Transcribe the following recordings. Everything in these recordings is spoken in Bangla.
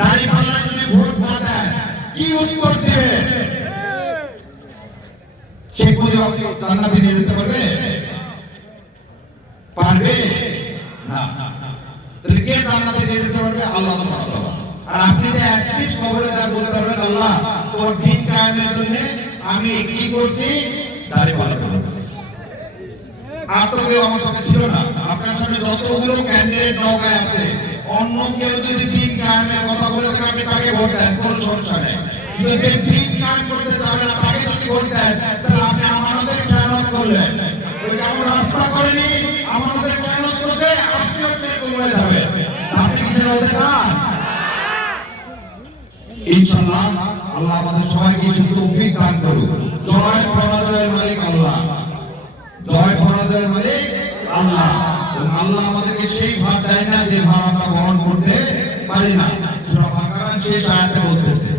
দাঁড়িপাল্লা যদি ভোট না দেয় কি উত্তর দেবে? শেখ মুজিব জান্নাতে নিয়ে যেতে পারবে? পারবে না। তাহলে কে জান্নাতে নিয়ে যেতে পারবে? আল্লাহ সুবহানাহু ওয়া তাআলা। আর আপনি যে অ্যাটলিস্ট কবরে যা বলতে পারবেন, আল্লাহ তোর দিন কায়েমের জন্য আমি কি করছি? দাঁড়িপাল্লা তুলেছি। আর তো কেউ আমার সাথে ছিল না। আপনার সামনে যতগুলো ক্যান্ডিডেট নৌকায় আছে, অন্য কেউ যদি দিন কায়েমের কথা বলে থাকে আপনি তাকে ভোট দেন, কোনো সমস্যা নেই। কিন্তু যে দিন কায়েম করতে যাবে না তাকে যদি ভোট দেন, তাহলে আপনি আমাদের খেয়ানত করলেন। ওই যেমন রাস্তা করেনি আমাদের খেয়ানত করতে, আপনিও কমে যাবে। আপনি কিছু হতে চান? ইনশাআল্লাহ আল্লাহ আমাদের সবাইকে তৌফিক দান করুক। জয় পরাজয়ের মালিক আল্লাহ, জয় পরাজয়ের মালিক আল্লাহ। আল্লাহ আমাদেরকে সেই ভার দেয় না যে ভার আমরা বহন করতে পারি না। সূরা বাকারার শেষ আয়াতে বলতেছে,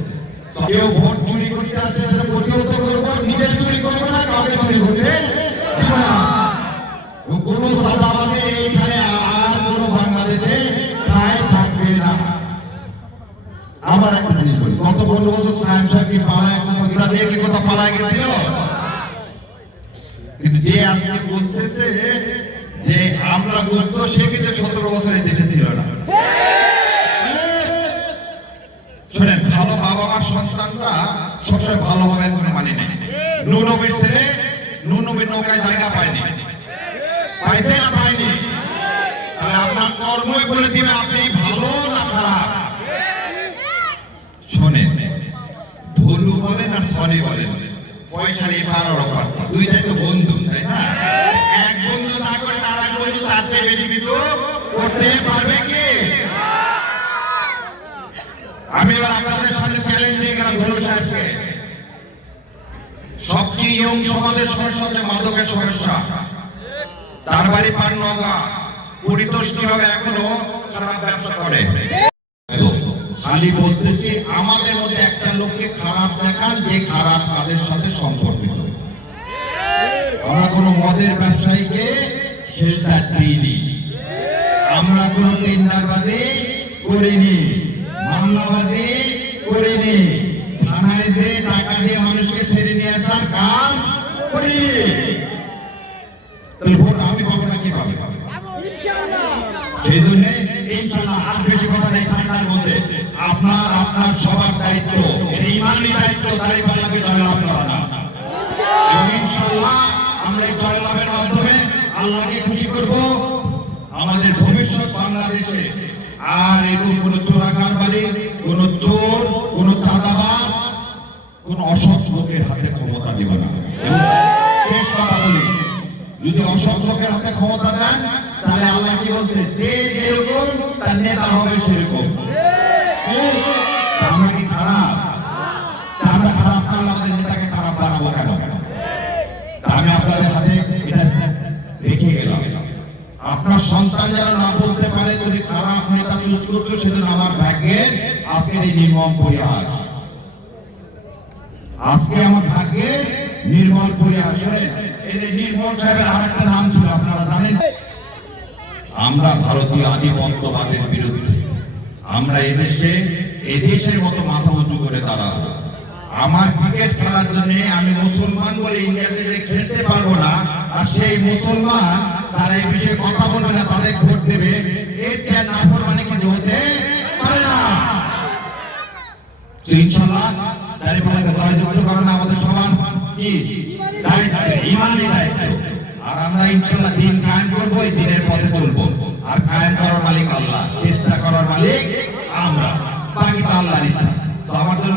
কেউ ভোট চুরি করতে আসলে সেটা প্রতিহত করব, নিজে চুরি করব না, কাউকে চুরি করতে দিব না। কোনো সাদাবাদে এইখানে আর কোনো বাংলাদেশে ঠাঁই থাকবে না। আবার একটা জিনিস বলি, গত 15 বছর সাহেব সাহেব কি পালায় কথা দিয়ে কি কথা পালায় গেছিল? কিন্তু যে আজকে বলতেছে যে আমরা গুরুত্ব, সে কিন্তু 17 বছরে দেশে ছিল না। শুনেন, ভালো বাবা মার সন্তানরা সবসময় ভালো হবে কোনো মানে নেই। নূহ নবীর ছেলে নূহ নবীর নৌকায় জায়গা পায়নি, পাইছে না পায়নি? তাহলে আপনার কর্মই বলে দিবে আপনি ভালো না খারাপ। শোনেন, ভুলু বলেন আর সরি বলেন, পয়সার এপার আর ওপার, দুইটাই তো বন্ধু, তাই না? এক বন্ধু না করে আর এক বন্ধু তার চেয়ে বেশি কিছু করতে পারবে কি? আমি এবার আপনাদের সামনে চ্যালেঞ্জ দিয়ে গেলাম ভুলু সাহেবকে। সবচেয়ে ইয়ং সমাজের সমস্যা হচ্ছে মাদকের সমস্যা। তার বাড়ি পাননগা, পরিতোষ কিভাবে এখনো খারাপ ব্যবসা করে। খালি বলতেছি আমাদের মধ্যে একটা লোককে খারাপ দেখান যে খারাপ কাজের সাথে সম্পর্কিত। আমরা কোনো মদের ব্যবসায়ীকে সেটা দিইনি, আমরা কোনো টেন্ডারবাজি করিনি, মামলাবাজি করিনি, থানায় যে টাকা দিয়ে মানুষকে ছেড়ে নিয়ে আসার কাজ করিনি। তাহলে ভোট আমি পাবো না, কি পাবে? সেই জন্য ইনশাআল্লাহ আর বেশি কথা নেই। ঠান্ডার মধ্যে আপনার সবার দায়িত্ব, এটা ইমানি দায়িত্ব, দাঁড়িপাল্লাকে জয়লাভ করা না। এবং ইনশাআল্লাহ আমরা এই জয়লাভের মাধ্যমে আল্লাহকে খুশি করব। আমাদের ভবিষ্যৎ বাংলাদেশে আর এরকম কোন চোরাকার বাড়ি, কোন চোর, কোন চাঁদাবাজ, কোন অসৎ লোকের হাতে ক্ষমতা দেব না। এবং শেষ কথা বলি, যদি অসৎ লোকের হাতে ক্ষমতা দেন তাহলে আল্লাহ কি বলছে, যে যেরকম তার নেতা হবে সেরকম। আমরা কি খারাপ? আমরা খারাপ না, আমাদের নেতাকে খারাপ বানাবো কেন? আমি আপনাদের হাতে এটা রেখে গেলাম। আপনার সন্তান যেন না বলতে পারে তুমি খারাপ নেতা চুজ করছো, সেজন্য আমার ভাগ্যের আজকের এই নির্মম পরিহাস। আজকে আমার ভাগ্যের নির্মল পরিহাস। এই যে নির্মল সাহেবের আর একটা নাম ছিল, আপনারা জানেন? আমরা ভারতীয় আধিপত্যবাদের বিরুদ্ধে, আমরা এদেশের মতো মাথা উঁচু করে দাঁড়াবো। আমার ক্রিকেট খেলার জন্য আমি মুসলমান বলে ইন্ডিয়াতে খেলতে পারবো না, আর সেই মুসলমান তারা এই বিষয়ে কথা বলবে না, তাদের ভোট দেবে, এটা নাফরমানি কিছু হতে পারে না। ইনশাআল্লাহ দাঁড়িপাল্লাকে জয়যুক্ত করানো আমাদের সবার কি দায়িত্ব, ইমানি দায়িত্ব। আর আমরা ইনশাআল্লাহ দিন কায়েম করবো, এই দিনের পথে চলবো। আর কায়েম করার মালিক আল্লাহ, চেষ্টা করার মালিক আমরা, বাকি তো আল্লাহর ইচ্ছা। আমার জন্য